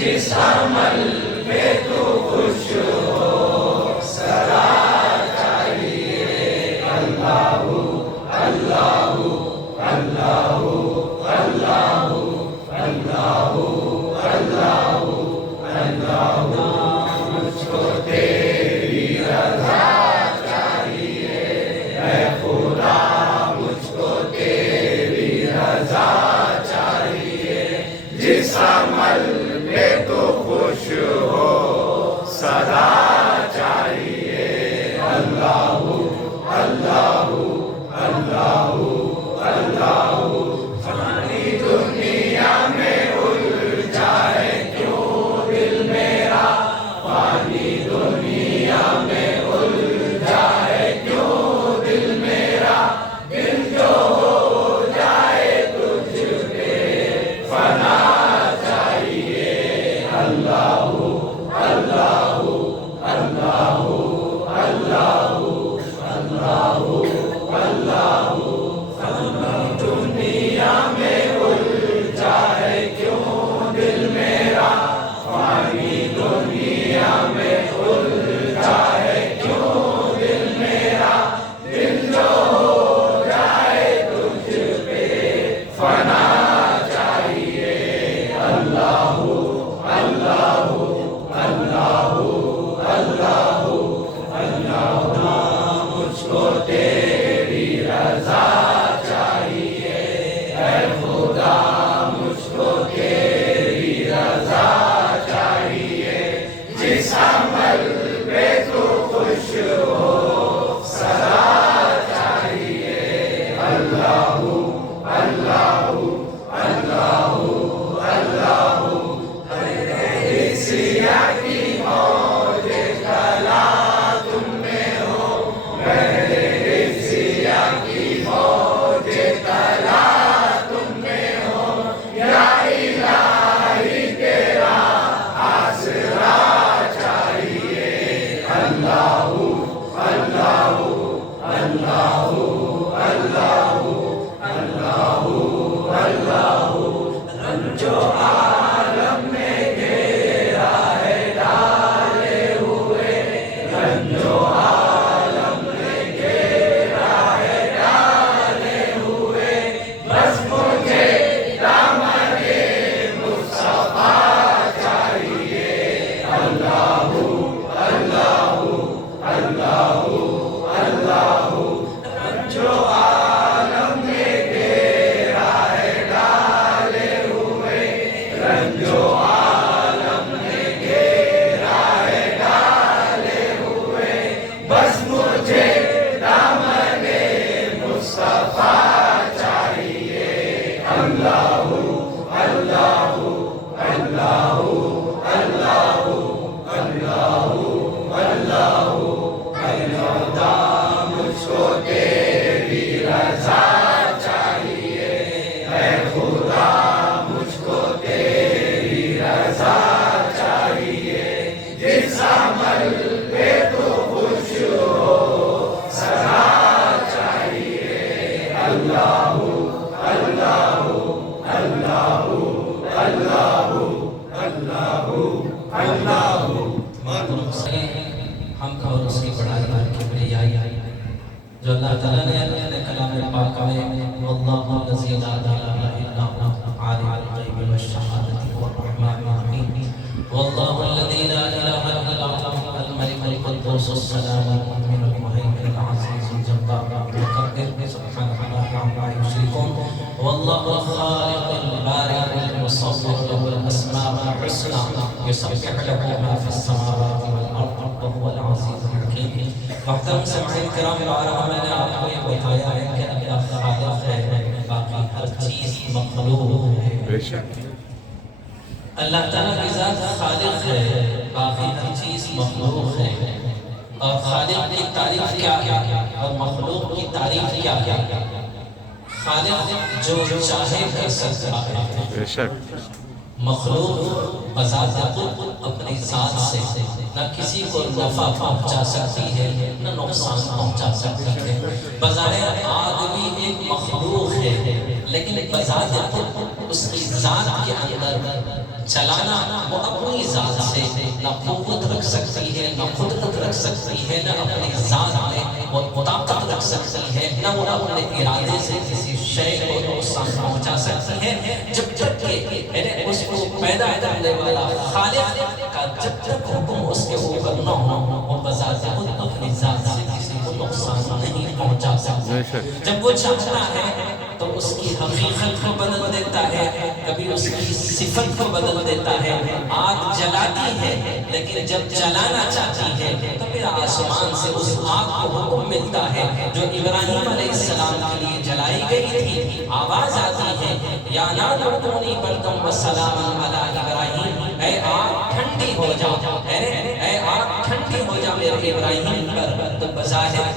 جس عمل پہ تو خوش ہو سدا چاہیے اللہ اللہ اللہ اللہ اللہ اللہ اللہ مجھ کو تیری رضا چاہیے اے خدا مجھ کو تیری رضا چاہیے جس عمل پہ تو خوش ہو سدا چاہیے اللہ اللہ اللہ اللہ فانی دنیا میں الجھا ہے کیوں دل میرا فانی دنیا میں الجھا ہے کیوں دل میرا دل جو ہو جائے تجھ پہ فنا چاہیے اللہ اللہ اللہ اللہ اللہ اللہ فانی دنیا میں الجھا ہے کیوں دل میرا فانی دنیا میں الجھا ہے کیوں دل میرا دل جو ہو جائے تجھ پہ فنا چاہیے اللہ اللہ اللہ اللہ اللہ مجھ کو تیری رضا چاہیے اے خدا مجھ کو تیری رضا چاہیے جس عمل پہ تو خوش ہو سدا چاہیے اللہ اللہ اللہ اللہ سیاہ کی موج کلا تم میں ہو میرے سیاہ کی موج کلا تم میں ہو یا الہی تیرا آسرا چاہیے اللہ اللہ اللہ اللہ اللہ اللہ رنجو عالم میں گھیرا ہے ڈالے ہوئے رنجو عالم میں گھیرا ہے ڈالے ہوئے بس مجھے دامن مصطفیٰ چاہیے اللہ اللہ اللہ اللہ رنجو عالم میں گھیرا ہے ڈالے ہوئے رنجو عالم میں گھیرا ہے ڈالے ہوئے بس مجھے دامن مصطفیٰ چاہیے اللہ اللہ اللہ اللہ اللہ اللہ اللہ مجھ کو تیری رضا چاہیے اے خدا مجھ کو تیری رضا چاہیے جس عمل پہ تو خوش ہو سدا چاہیے اللہ اللہ اللہ اللہ اللہ اللہ ہم کا اور اس کی بڑائی اور کبریائی جو اللہ تعالیٰ نے اپنے کلام پاک میں واللہ الذی لا الہ الا هو عالم الغیب والشہادۃ والرحمن الرحیم واللہ الذی لا الہ الا هو الملک القدوس السلام المؤمن المهيمن العزیز الجبار المتکبر سبحان اللہ عما یشرکون واللہ الخالق البارئ المصور له الاسماء الحسنى يسبح له ما في السماوات والارض وهو العزيز الحكيم محترم سامعین کرام بارہا میں نے آپ کو یہ بتایا ہے کہ اللہ خالق ہے باقی ہر چیز مخلوق ہے اللہ تعالیٰ کی ذات خالق ہے باقی ہر چیز مخلوق ہے اور خالق کی تعریف کیا ہے اور مخلوق کی تعریف کیا ہے خالق جو چاہے کر سکتا ہے مخلوق بذات خود اپنی ذات سے نہ کسی کو نفع پہنچا سکتی ہے نہ نقصان پہنچا سکتی ہے بظاہر آدمی ایک مخلوق ہے لیکن بذات خود اس کی ذات کے اندر چلانا وہ اپنی ذات سے نہ قوت رکھ سکتی ہے، نہ قدرت رکھ سکتی ہے، نہ اپنی ذات میں وہ طاقت رکھ سکتی ہے، نہ وہ اپنے ارادے سے کسی شے کو نقصان پہنچا سکتی ہے، جب تک کہ اس کو پیدا کرنے والا خالق کا جب تک حکم اس کے اوپر نہ ہو، وہ بذات خود اپنی ذات سے کسی کو نقصان نہیں پہنچا سکتا۔ جب وہ چاہتا ہے تو اس کی حقیقت کو بدل دیتا ہے، کبھی اس کی صفت کو بدل دیتا ہے۔ آگ جلاتی ہے لیکن جب جلانا چاہتی ہے تو پھر آسمان سے اس آگ کو حکم ملتا ہے جو ابراہیم علیہ السلام کے لیے جلائی گئی تھی۔ آواز آتی ہے یا نار کونی بردم وسلام علی ابراہیم، اے آگ ٹھنڈی ہو جا، اے آگ ٹھنڈی ہو جا میرے ابراہیم پر۔ تو بظاہر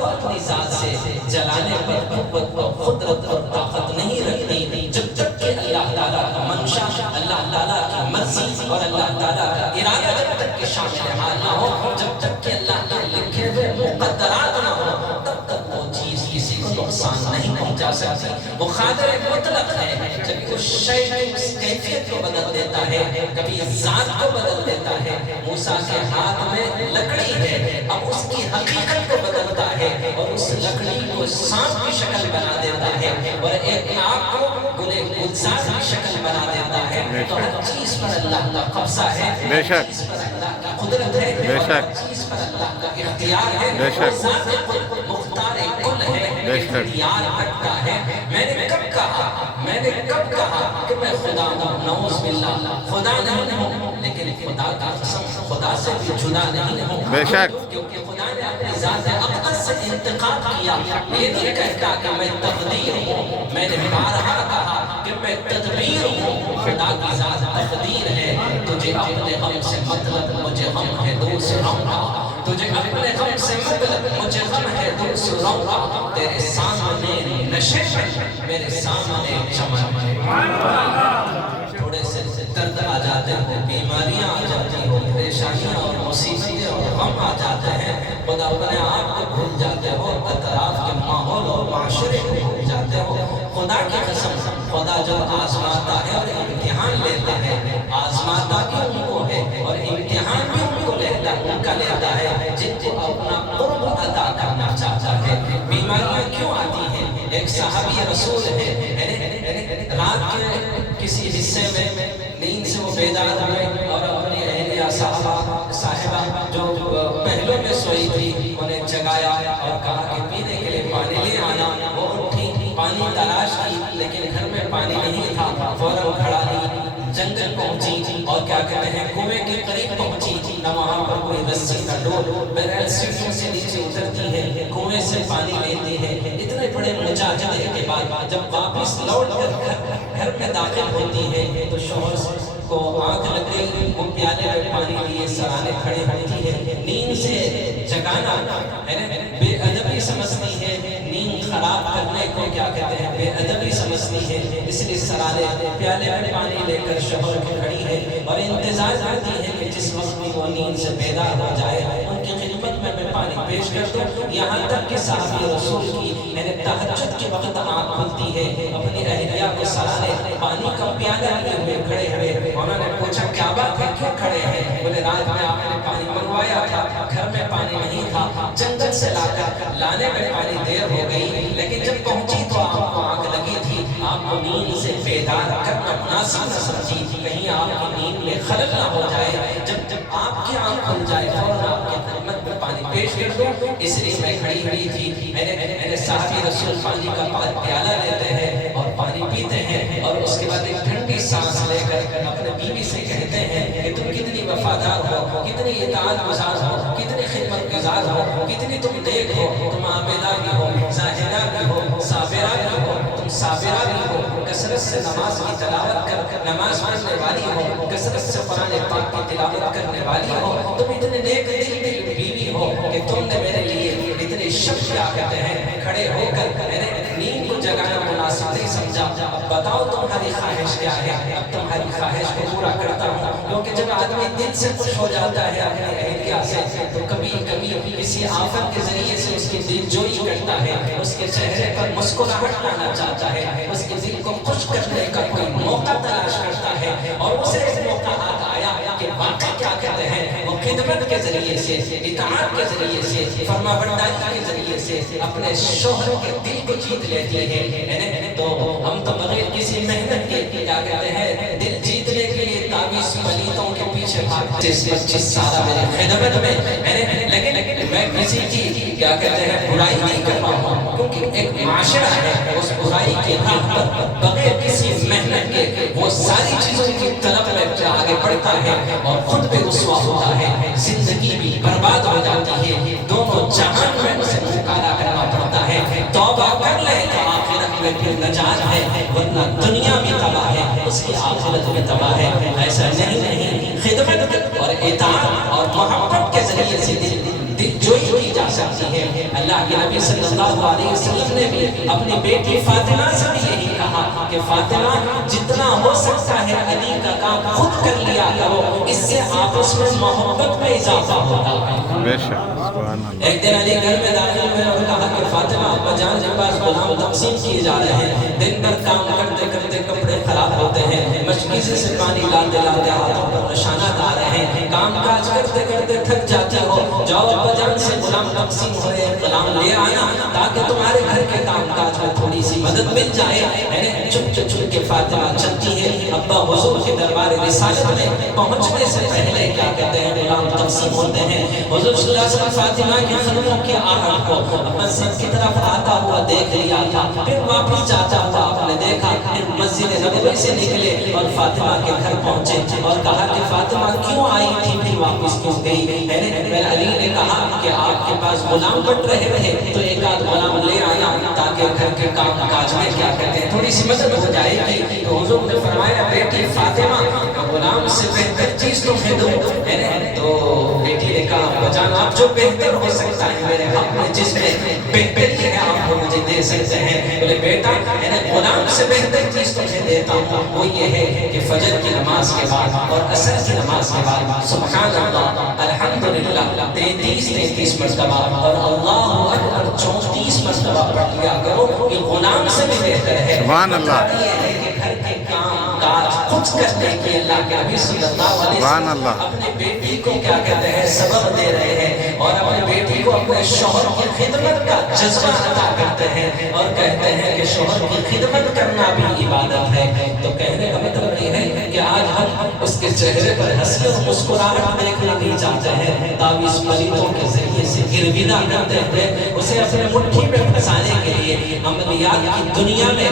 وہ اپنی ذات سے جلانے پر قوت اور قدرت اور طاقت نہیں رکھتی، جب تک کہ اللہ تعالیٰ کا منشا، اللہ تعالیٰ کی مرضی اور اللہ تعالیٰ کا ارادہ جب تک کہ شامل حال نہ ہو، جب تک کہ اللہ کے لکھے ہوئے مقدرات نہ ہو، تب تک وہ چیز کسی کو نقصان نہیں پہنچا سکتی۔ وہ قادر مطلق ہے، جب اس شے کی اس کیفیت کو بدل دیتا ہے، کبھی ذات کو بدل دیتا ہے۔ موسیٰ کے ہاتھ میں لکڑی ہے، اب اس کی حقیقت کو بدلتا ہے اور اس لکڑی کو سانپ کی شکل بنا دیتا ہے اور ایک آگ کو گلے گلزار کی شکل بنا دیتا ہے۔ تو ہر چیز پر اللہ کا قبضہ ہے، ہر چیز پر اللہ کی قدرت ہے، ہر چیز پر اللہ کا اختیار ہے۔ وہ ذات خود مختار کل ہے، اختیار رکھتا ہے۔ میں نے کب کہا کہ میں خدا ہوں؟ نعوذ باللہ، خدا نہیں ہوں، لیکن خدا کا قسم خدا سے بھی جدا نہیں ہوں، کیونکہ خدا نے اپنی ذات اقدس سے انتقال کیا۔ یہ نہیں کہتا کہ میں تقدیر ہوں، میں نے بارہا کہا کہ میں تدبیر ہوں۔ خدا کی ذات تقدیر ہے، تجھے اپنے غم سے مطلب، مجھے غم ہے دوسروں کا، تجھے اپنے غم سے مطلب، مجھے غم ہے دوسروں کا۔ تیرے سامنے نشے میں، میرے سامنے چمن میں، تھوڑے سے درد آ جاتے ہیں، بیماریاں آ جاتی ہو، پریشانیاں اور مصیبتیں اور غم آ جاتے ہیں، خدا اپنے آپ کو بھول جاتے ہو، اطراف کے ماحول اور معاشرے کو بھول جاتے ہو۔ خدا کی قسم، خدا جب آزماتا ہے اور امتحان لیتا ہے، آزماتا بھی ان کو ہے اور امتحان بھی ان کو لیتا ہے جن کو اپنا قرب عطا کرنا چاہتا ہے۔ بیماریاں کیوں آتی ہیں؟ ایک صحابی رسول ہے، رات کے کسی حصے میں نیند سے وہ بیدار ہوئے اور اپنی اہلیہ صاحبہ جو پہلوں میں سوئی تھی انہیں جگایا اور کہا کہ پینے کے لیے پانی لے آنا۔ وہ اٹھی، پانی تلاش کی لیکن گھر میں پانی نہیں تھا، فوراً کھڑا لی، جنگل پہنچی اور کیا کہتے ہیں کنویں کے قریب پہنچی، نہ وہاں پر کوئی رسی کا ڈول، بغیر سیڑھیوں سے نیچے اترتی ہے، کنویں سے پانی لیتی ہے۔ اتنے بڑے مجاہدے کے بعد جب واپس لوٹ کر گھر میں داخل ہوتی ہے تو شوہر کو آنکھ لگ گئی، وہ پیالے میں پانی لیے سرانے کھڑے ہوتی ہے۔ نیند سے جگانا بے ادبی سمجھتی ہے، نیند خراب کرنے کو کیا کہتے ہیں بے ادبی سمجھتی ہے، اس لیے سرانے پیالے میں پانی لے کر شوہر کی کھڑی ہے اور انتظار کرتی ہے کہ جس وقت بھی وہ نیند سے بیدار ہو جائے ان کی خدمت میں پانی پیش کر دوں۔ یہاں تک کہ صحابی رسول کی تہجد کے وقت آنکھ کھلتی ہے، اپنی اہلیہ کو سرانے پانی کا پیالہ لیے ہوئے کھڑے ہوئے، انہوں نے پوچھا کیا بات ہے، کیوں کھڑے ہیں؟ بولے رات میں آپ نے پانی منگوایا تھا، گھر میں پانی نہیں تھا، جنگل سے لا کر لانے میں پانی دیر ہو گئی، لیکن جب پہنچی تو آپ کو آنکھ لگی تھی، آپ کو نیند سے بیدار کرنا مناسب نہ سمجھی، کہیں آپ کی نیند میں خلل نہ ہو جائے، جب آپ کی آنکھ کھل جائے فوراً آپ کی خدمت میں پانی پیش کر دوں، اس لیے میں کھڑی ہوئی تھی۔ میرے صحابی رسول پانی کا پیالہ لیتے ہیں اور پانی پیتے ہیں اور اس کے بعد ایک ٹھنڈی سانس لے کر اپنے بیوی سے کہتے ہیں کہ تم کتنی وفادار ہو، کتنی اطاعت گزار ہو، کتنی خدمت گزار ہو، کتنی تم نیک ہو، تم عابدہ بھی ہو، زاہدہ بھی ہو، صابرہ بھی ہو، تم صابرہ بھی ہو، کثرت سے نماز کی تلاوت کر نماز پڑھنے والی ہو، کثرت سے قرآن پاک کی تلاوت کرنے والی ہو، تم اتنے نیک دل کی بیوی ہو کہ تم نے میرے لیے اتنے شب کیا کہتے ہیں کھڑے ہو کر نیند کو جگانا مناسب نہیں سمجھا۔ اب بتاؤ تمہاری خواہش کیا ہے، اب تمہاری خواہش کو پورا کرتا ہوں، کیونکہ جب آدمی دل سے خوش ہو جاتا ہے اپنی اہلیہ سے تو کبھی کبھی کسی آفت کے ذریعے سے اس کی دل جوئی کرتا ہے، اس کے چہرے پر مسکراہٹ لانا چاہتا ہے، اس کے دل کو خوش کرنے کا کوئی موقع تلاش کرتا ہے، اسے ایک موقع ہاتھ آیا کہ واقعی کیا کہتے ہیں وہ خدمت کے ذریعے سے، اطاعت کے ذریعے سے، فرما برداری کے ذریعے سے اپنے شوہر کے دل کو جیت لیتی ہے۔ تو ہم تو بغیر کسی محنت کے کیا کہتے ہیں دل جیتنے کے لیے تعویذ پلیتوں کے پیچھے بھاگتے 25 سالہ میرے خدمت میں، لیکن میں کسی کی کیا کہتے ہیں برائی نہیں کر رہا ہوں، کیونکہ ایک معاشرہ ہے اس برائی کے راہ پر بغیر کسی محنت کے وہ ساری چیزوں کی طلب میں آگے بڑھتا ہے اور خود بھی رسوا ہوتا ہے، زندگی بھی برباد ہو جاتی ہے، دونوں جہان میں اسے مقابلہ کرنا پڑتا ہے۔ توبہ کر لے تو آخرت میں پھر نجات ہے، ورنہ دنیا بھی تباہ ہے اس کی آخرت بھی تباہ ہے۔ ایسا نہیں، خدمت اور اطاعت اور محبت کے ذریعے سے دل جوئی کی جا سکتی ہے۔ اللہ کے نبی صلی اللہ علیہ وسلم نے بھی اپنی بیٹی فاطمہ سے بھی یہی کہا کہ فاطمہ جتنا ہو سکتا ہے علی کا کام خود کر لیا کرو، اس سے آپس میں محبت میں اضافہ ہوتا ہے۔ بے شک، سبحان اللہ۔ ایک دن علی گھر میں داخل ہوئے اور کہا کہ فاطمہ ابا جان کے پاس غلام تقسیم کیے جا رہے ہیں، دن بھر کام کرتے کرتے کپڑے خراب ہوتے ہیں، مشکیزے سے پانی لاتے لاتے ہاتھوں پر نشانات آ رہے ہیں، کام کاج کرتے کرتے تھک جاتے ہو، جاؤ ابا جان سے غلام تقسیم ہو رہے ہیں، غلام لے آنا تاکہ تمہارے گھر کے کام کاج میں تھوڑی سی مدد مل جائے۔ چپ چپ کے فاطمہ چلتی ہے، ابا حضور کے دربار رسالت میں پہنچنے سے پہلے کیا کہتے ہیں غلام تقسیم ہوتے ہیں۔ حضور صلی اللہ علیہ وسلم فاطمہ کی قدموں کی آہٹ کو مسجد کی طرف آتا ہوا دیکھ لیا تھا، پھر واپس جاتا ہوا آپ نے دیکھا، پھر مسجد نبوی سے نکلے اور فاطمہ کے گھر پہنچے اور کہا کہ فاطمہ کیوں آئی تھی پھر واپس کیوں گئی؟ علی نے کہا کہ آپ کے پاس غلام بٹ رہے تھے تو ایک آدھ غلام لے آنا تاکہ گھر کے کام کاج میں کیا کہتے ہیں تھوڑی سی مدد ہو جائے گی۔ تو حضور نے فرمایا بیٹی فاطمہ غلام سے بہتر چیز تمہیں دوں، تو بیٹی نے کہا بجان آپ جو بہتر ہو سکتا ہے میرے حق میں جس میں بہتری ہے آپ کو مجھے دے سکتے ہیں۔ بولے بیٹا غلام سے بہتر چیز تمہیں دیتا ہوں، وہ یہ ہے کہ فجر کی نماز کے بعد اور عصر کی نماز کے بعد سبحان اللہ الحمدللہ 33 مرتبہ اور اللہ اکبر 34 مرتبہ پڑھ لیا کرو، یہ غلام سے بھی بہتر ہے۔ سبحان اللہ۔ یہ ہے کہ گھر کے کام کاج خود کرنے کی اللہ کے نبی صلی اللہ علیہ وسلم اپنے بیٹی کو کیا کہتے ہیں سبق دے رہے ہیں اور اپنے بیٹی کو اپنے شوہر کی خدمت کا جذبہ عطا کرتے ہیں اور کہتے ہیں کہ شوہر کی خدمت کرنا بھی عبادت ہے۔ تو کہنے کا مطلب یہ ہے کہ آج ہم اس کے چہرے پر ہنسی اور مسکراہٹ دیکھنا نہیں چاہتے ہیں، تعویذ پلیتوں کے ذریعے سے گرویدہ کرتے ہوئے اسے اپنے مٹھی میں پھنسانے کے لیے عملیات کی دنیا میں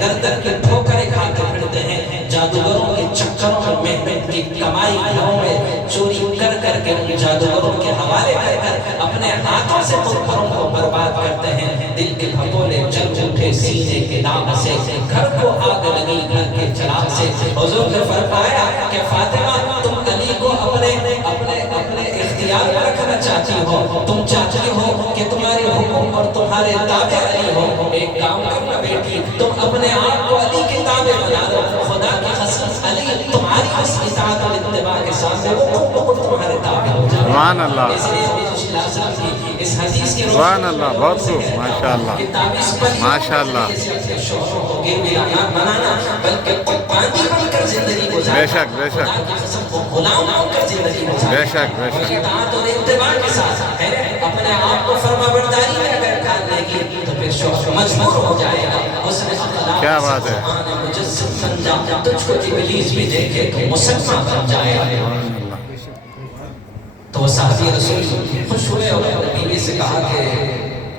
در در کے ٹھوکریں کھاتے پھرتے ہیں، جادوگروں کے چکروں میں محنت کی کمائی گھروں میں چوری کر کر کے ان جادوگروں کے حوالے کر کر اپنے ہاتھوں سے گھروں کو برباد کرتے ہیں۔ دل کے بھگولے جل اٹھے سینے کے داغ سے، گھر کو آگ لگی گھر کے چراغ سے۔ حضور نے فرمایا کہ فاطمہ تم علی کو اپنے اختیار میں رکھنا چاہتی ہو، تم چاہتی ہو کہ تمہارے حکم اور تمہارے تابع علی ہو، ایک کام کرنا بیٹی تم اپنے آپ کو علی کے تابع بنا لو، خدا کی قسم علی تمہاری اس اطاعت اور اتباع کے سامنے وہ تمہارے تابع ہو جائے۔ سبحان اللہ، اس لیے اس حدیث کے سبحان اللہ، بہت خوب، ماشاء اللہ، ماشاء اللہ، بنانا بلکہ قربانی بن کر زندگی گزارنا، بے شک بے شک غلام بن کر زندگی گزارنا، بے شک بے شک، اطاعت اور اتباع کے ساتھ اپنے آپ کو فرما برداری میں اگر ڈالنے کی تو پھر شوہر مجبور ہو جائے گا۔ اس نے کیا بات ہے، مجسم سمجھا، تجھ کو ابلیس بھی دیکھے تو مسلمان بن جائے گا۔ تو وہ صحابی رسول خوش ہوئے اور اپنے بیوی سے کہا کہ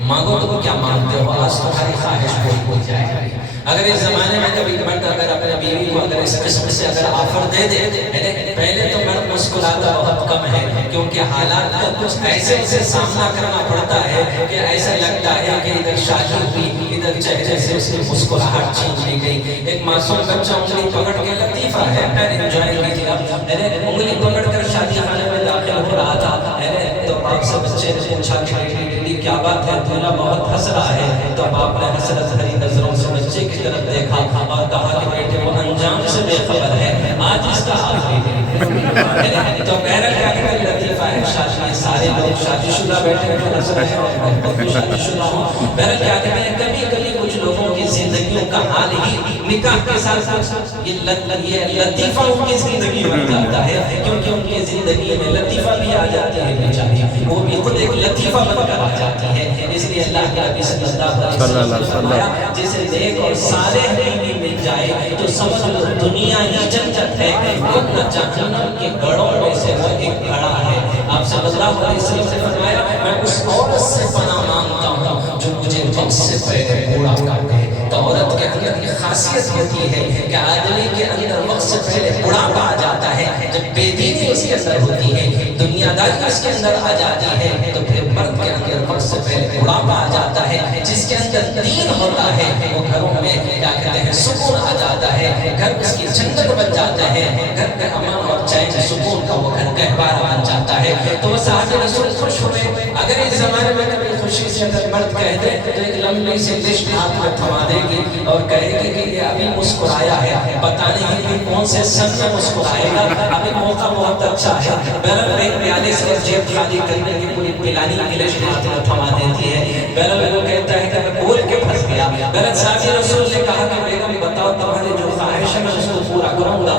مانگو تم کیا مانگتے ہو، آج تمہاری خواہش پوری ہو جائے گی۔ اگر اس زمانے میں کبھی مرد اگر اپنے بیوی کو اگر اس قسم سے اگر آفر دے دے، پہلے تو مرد مسکراتا بہت کم ہے، کیونکہ حالات کا کچھ ایسے اسے سامنا کرنا پڑتا ہے کہ ایسا لگتا ہے کہ ادھر شادی ہوئی، ادھر چہرے سے اس کی مسکراہٹ چھین لی گئی۔ ایک معصوم بچہ انگلی پکڑ کے، لطیفہ ہے، پہلے انجوائے کیجیے اب، انگلی پکڑ کر شادی خانے میں داخل ہو رہا تھا تو آپ سے بچے نے پوچھا کہ کیا بات ہے، دولہا بہت ہنس رہا ہے، تو آپ نے حسرت بھری نظروں سے بچے کی طرف دیکھا اور کہا کہ بیٹے وہ انجام سے بے خبر ہے، آج اس کا آخری دن ہے۔ تو میرا کیا کہ لطیفہ ہے، شادی سارے لوگ شادی شدہ بیٹھے ہیں، ہنس رہے ہیں اور خود بھی شادی شدہ ہوں۔ میرا کیا کہ کبھی کبھی کچھ لوگوں کی زندگیوں کا کا حال ہی نکاح کے ساتھ یہ لطیفہ ان کی زندگی بن جاتا ہے، کیونکہ ان کی زندگی میں لطیفہ بھی آ جاتی ہے بیچاری، وہ بھی خود ایک لطیفہ بن کر آ جاتی ہے۔ اس لیے اللہ کے نبی صلی اللہ علیہ وسلم نے فرمایا جسے نیک اور صالح بیوی مل جائے تو سمجھ لو دنیا ہی جنت ہے، ورنہ جہنم کے گڑھوں میں سے وہ ایک گڑھا ہے۔ آپ صلی اللہ علیہ وسلم نے فرمایا میں اس عورت سے پناہ مانگتا ہوں جو مجھے وقت سے پہلے بوڑھا کر دے۔ تو عورت کے اندر یہ خاصیت ہوتی ہے کہ آدمی کے اندر وقت سے پہلے بڑھاپا آ جاتا ہے، جب بے دینی اس کے اندر ہوتی ہے، دنیا داری اس کے اندر آ جاتی ہے، تو پھر مرد کے اندر وقت سے پہلے بڑھاپا آ جاتا ہے۔ جس کے اندر دین ہوتا ہے وہ گھروں میں کیا کہتے ہیں سکون آ جاتا ہے، گھر اس کی جنت بن جاتا ہے، گھر کا امن اور چین سکون کا وہ گھر گہوارہ بن جاتا ہے۔ تو وہ صحابہ رسول خوش ہوئے۔ اگر اس زمانے میں کبھی خوشی سے اگر مرد کہتے تو ایک لمبی سی لسٹ ہاتھ میں تھما دے گی اور کہے گی کہ یہ ابھی مسکرایا ہے، پتہ نہیں کہ کون سے سن میں مسکرائے گا، ابھی موقع بہت اچھا ہے۔ بہرحال ایک پیالے سے جیب خالی کرنے کی پوری پلانی کی لسٹ ہاتھ میں تھما دیتی ہے۔ بہرحال وہ کہتا ہے کہ میں بول کے پھنس گیا۔ بہرحال صحابی رسول نے کہا کہ بیگم بتاؤ تمہاری جو خواہش ہے میں اس کو پورا کروں گا۔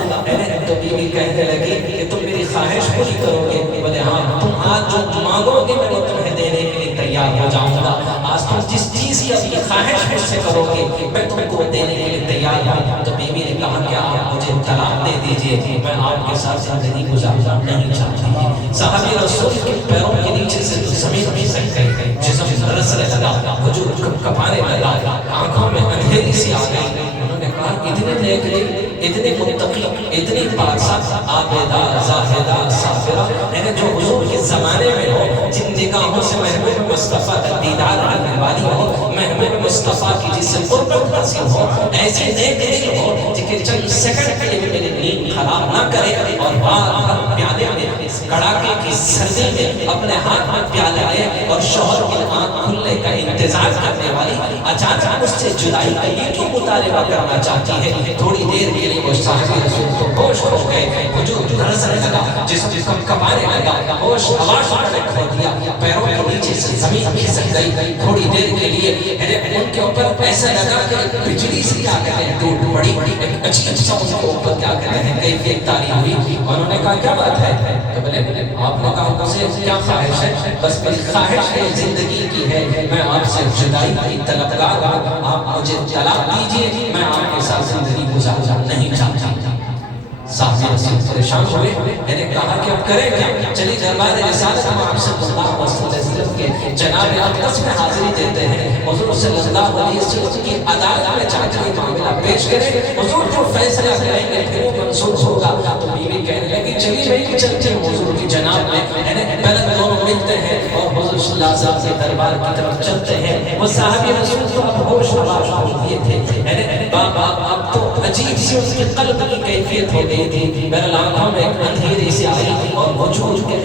تو بیوی کہنے لگی کہ تم میری خواہش پوری کرو گے؟ بولے ہاں، تم آج جو مانگو گے میں وہ تمہیں دینے کے لیے تیار ہو جاؤں گا۔ آج تم جس چیز کی اپنی خواہش مجھ سے کرو گے میں تم کو دینے کے لیے تیار ہوں۔ تو بیوی نے کہا کہ آپ مجھے طلاق دے دیجئے، میں آپ کے ساتھ زندگی گزارنا نہیں چاہتی۔ صحابی رسول کے پیروں کے نیچے سے تو زمین کھسک گئی، جسم رسنے لگا، وجود کپانے لگا، آنکھوں میں اندھیری سی آ گئی۔ انہوں نے کہا اتنے نیک دل، اتنے متقی، اتنی پارسا، عابدہ، زاہدہ، صابرہ، یعنی جو حضور کے زمانے میں ہو، جن نگاہوں سے محبوب مصطفیٰ کا دیدار آنے والی ہو، محبوب مصطفیٰ کی جس سے قربت حاصل ہو، ایسے نیک دل ہو جنہیں چند سیکنڈ کے لیے میری نیند خراب نہ کرے، اور رات بھر پیالے میں کڑاکے کی سردی میں اپنے ہاتھ میں پیالہ لے اور شوہر کی آنکھ کھلنے کا انتظار کرنے والی اچانک مجھ سے جدائی کا یہ کیوں مطالبہ کرنا چاہتی ہے؟ تھوڑی دیر کے لیے وہ صحابی رسول کو ہوش ہو گئے، وجود دھڑسنے لگا، جسم کمکمانے لگا، ہوش حواس میں کھو دیا، پیروں کے نیچے سے زمین کھسک گئی۔ تھوڑی دیر کے لیے ان کے اوپر ایسا لگا کہ بجلی سے کیا کہتے ہیں ٹوٹ پڑی، ایک عجیب سا ان کے اوپر کیا کہتے ہیں کیفیت طاری ہوئی۔ انہوں نے کہا کیا بات ہے؟ تو بولے آپ نے کہا مجھے کیا خواہش ہے؟ بس میری خواہش ہے زندگی کی ہے، میں آپ سے جدائی کی طلبگار ہوں، آپ مجھے طلاق دیجئے، میں آپ کے ساتھ زندگی گزارنا نہیں چاہتا۔ صحابی رسول پریشان ہوئے، میں نے کہا کہ اب کریں کیا؟ چلی دربار رسالت امام صلی اللہ علیہ وسلم کے جناب اقدس میں حاضری دیتے ہیں، حضور صلی اللہ علیہ وسلم کی عدالت میں جا کر یہ معاملہ پیش کریں، حضور جو فیصلہ کریں گے پھر وہ منظور ہوگا۔ تو بیوی کہنے لگی چلیے میں بھی چلتی ہوں حضور کی جناب میں، پہلے دونوں ملتے ہیں اور حضور صلی اللہ علیہ وسلم کے دربار کی طرف چلتے ہیں۔ وہ صحابی رسول تو اب ہوش حواس کھو دیے تھے، اب تو عجیب سی اس کے قلب کی کیفیت ہو گئی تھی، بہرحال آنکھوں میں ایک اندھیری سی آئی اور وجود کے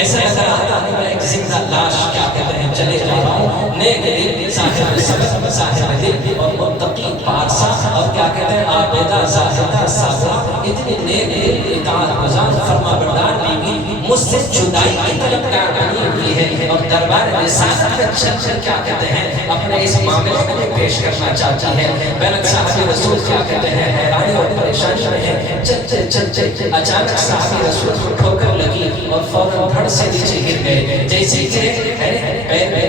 ایسا لگ رہا تھا کہ میں ایک زندہ لاش کیا کہتے ہیں چلے جا رہا ہوں۔ نیک دل، صاحب سبق، صاحب دل اور متقی پارسا اور کیا کہتے ہیں عابدہ، زاہدہ، صابرہ، اتنی نیک دل، اطاعت گزار، فرما بردار بیوی مجھ سے جدائی کی طلبگار بنی ہوئی ہے اور دربار رسالت میں چل کر کیا کہتے ہیں اپنے اس معاملے کو پیش کرنا چاہتی ہے۔ بہرحال صحابی رسول کیا کہتے ہیں حیرانی اور پریشانی میں ہے، چلتے چلتے اچانک صحابی رسول کو ٹھوکر لگی اور فوراً دھڑ سے نیچے گر گئے، جیسے کہ پیر میں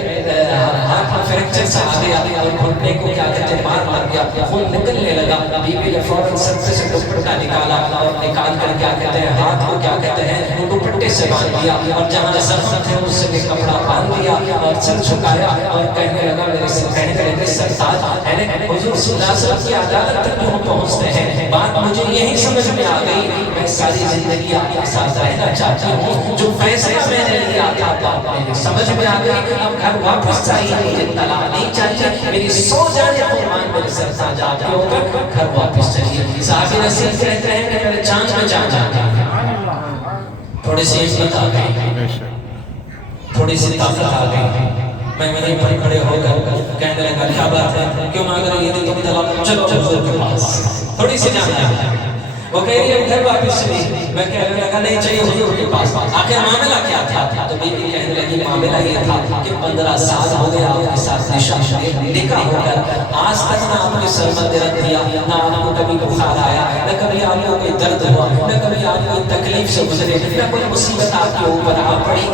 ہاتھ میں فریکچر سا آ گیا اور گھٹنے کو کیا کہتے ہیں مار گیا، خون نکلنے لگا۔ بیوی نے فوراً سر سے دوپٹہ نکالا اور نکال کر کیا کہتے ہیں ہاتھ کو کیا کہتے ہیں دوپٹے سے باندھ دیا اور جہاں زخم تھے اس سے بھی کپڑا باندھ دیا اور سر جھکایا اور کہنے لگا میرے سرتاج حضور صلی اللہ علیہ وسلم کی عدالت تک کیوں پہنچتے ہیں؟ بات مجھے یہی سمجھ میں آ گئی، میں ساری زندگی آپ کے ساتھ رہنا چاہتی ہوں، جو فیصلہ میں نے لیا تھا میرے سمجھ میں آ گئی، اب گھر واپس چاہیے، مجھے طلاق نہیں چاہیے، میری سو جانے قربان میرے سرتاج آپ کے اوپر، گھر واپس چلیے۔ صحابی رسول کہتے ہیں کہ میرے جان میں جان جاتا ہے، تھوڑی سی ہمت آ گئی، تھوڑی سی طاقت آ گئی، میں وہیں پر کھڑے ہو کر کہنے لگا کیا بات ہے کیوں مانگ رہی ہے تم طلاق؟ چلو حضور کے پاس، تھوڑی سی جان آ گئی۔ وہ کہہ رہی ہے گھر واپس چلی، میں کہنے لگا نہیں چاہیے حضور کے پاس. آخر معاملہ کیا تھا؟ تو بیوی کہنے لگی معاملہ یہ تھا کہ 15 سال ہو گیا آپ کے ساتھ نکاح ہو کر, آج تک نہ آپ نے سر میں درد دیا, نہ آپ کو کبھی بخار آیا, نہ کبھی آپ کو کوئی درد ہوا, نہ کبھی آپ کو تکلیف سے گزرے, نہ کوئی مصیبت آپ کے اوپر آ پڑی.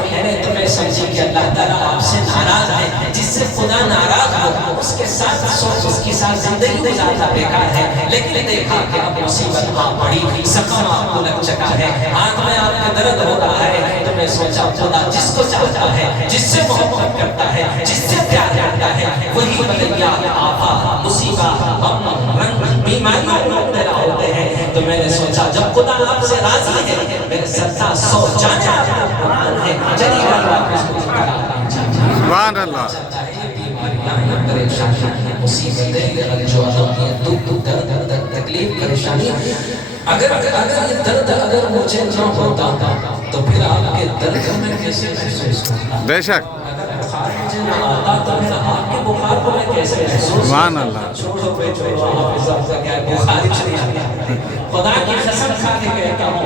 تو میں سمجھی کہ اللہ تعالیٰ آپ سے ناراض ہے. جس سے خدا ناراض ہو اس کے ساتھ اس کے ساتھ زندگی گزارنا بیکار ہے. لیکن دیکھا کہ اب مصیبت آ پڑی, زخم آپ کو لگ چکا ہے, ہاتھ میں آپ کے درد ہو رہا ہے. تو میں سوچا خدا جس کو چاہتا ہے, جس سے محبت کرتا ہے, جس سے پیار کرتا ہے, وہی بلیا آفات مصیبت غم رنج بیماریوں میں مبتلا ہوتے ہیں. تو میں نے سوچا جب خدا آپ سے راضی ہے, میرے سرتا 100 جانے آپ کو قرآن ہے, چلیے اللہ اس کو سبحان اللہ. بیماریاں, پریشانیاں, مصیبتیں, رنج و غم, دکھ درد تکلیف پریشانی, اگر یہ درد اگر مجھے نہ ہوتا تو پھر آپ کے درد میں کیسے محسوس کرتا؟ بے شک. اگر بخار مجھے نہ آتا تو پھر آپ کے بخار کو میں کیسے محسوس سبحان اللہ. چھوڑو بے چھوڑو حافظ آپ کا کیا ہے, بخار ہی چلی آتا. خدا کی قسم کھا کے کہتا ہوں,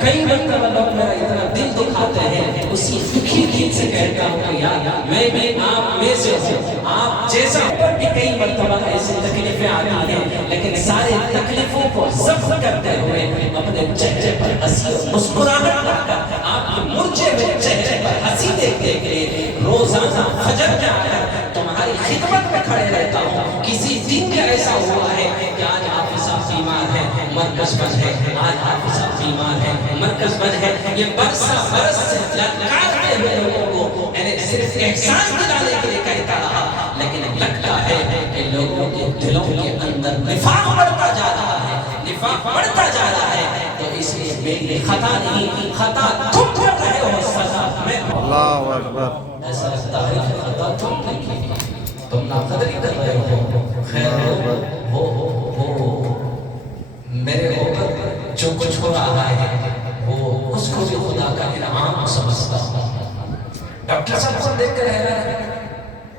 کئی مرتبہ لوگ میرا اتنا دل دکھاتے ہیں, اسی دکھی دل سے کہتا ہوں کہ یار میں بھی آپ میں سے ہوں, آپ جیسا پر بھی کئی مرتبہ ایسی تکلیفیں آتی ہیں, لیکن سارے تکلیفوں کو ضبط کرتے ہوئے اپنے چہرے پر ہنسی مسکراہٹ لا کر آپ کے مرجھے ہوئے چہرے پر ہنسی دیکھنے کے لیے روزانہ فجر میں آ کر تمہاری خدمت میں کھڑے رہتا ہوں. کسی دن میں ایسا ہوا ہے کہ آج حافظ صاحب بیمار ہے, مرکز بند ہے, آج حافظ صاحب بیمار ہے, مرکز بند ہے, یہ برس سے للکارتے ہوئے لوگوں کو صرف احسان دلانے کے لیے کہتا رہا, لیکن لگتا ہے کہ لوگوں کے دلوں کے اندر نفاق بڑھتا جا رہا ہے, نفاق بڑھتا جا رہا ہے. تو اس لیے میری خطا نہیں, خطا تم کر رہے ہو, سزا میں. اللہ اکبر. ایسا لگتا ہے کہ خطا تم نے کی, تم ناقدری کر رہے ہو. خیر وہ میرے اوپر جو کچھ ہو رہا ہے وہ اس کو بھی خدا کا انعام سمجھتا ہوں. ڈاکٹر صاحب کو دیکھ کر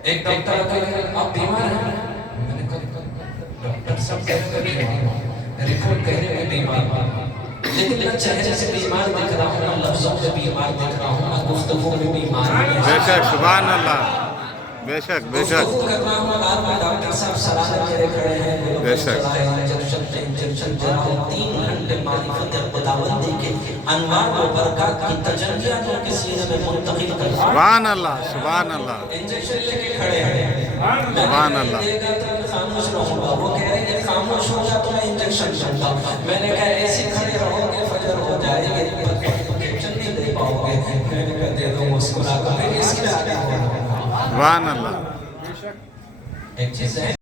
ایک ڈاکٹر کہا آپ بیمار ہیں, میں نے کہا ڈاکٹر صاحب کہہ رہے ہیں, رپورٹ کہہ رہے ہیں بیمار, لیکن میں چہرے سے بیمار دکھ رہا ہوں, میں لفظوں میں بیمار دکھ رہا ہوں, میں گفتگو میں بیمار ہوں. بے شک. سبحان اللہ. بے شک. بے شک. گفتگو کر رہا ہوں, بعد میں ڈاکٹر صاحب سرانے میرے کھڑے ہیں, بے شک. انجیکشن جراؤ, 3 گھنٹے معرفت خداوندی کے انوار و برکات کی تجلیاں جو کسی نے منتقل کر. سبحان اللہ. سبحان اللہ. انجیکشن لے کے کھڑے ہیں, سبحان اللہ. خاموش رہوں گا. وہ کہہ رہے ہیں خاموش ہو گیا تو میں انجیکشن لوں گا. میں نے کہا ایسے کھڑے رہو گے فجر ہو جائے گی, انجیکشن نہیں دے پاؤ گے. میں نے کہا دے دو مسکرا کر, میں اس کے آگے ہو رہا ہوں. سبحان اللہ. ایک چیز ہے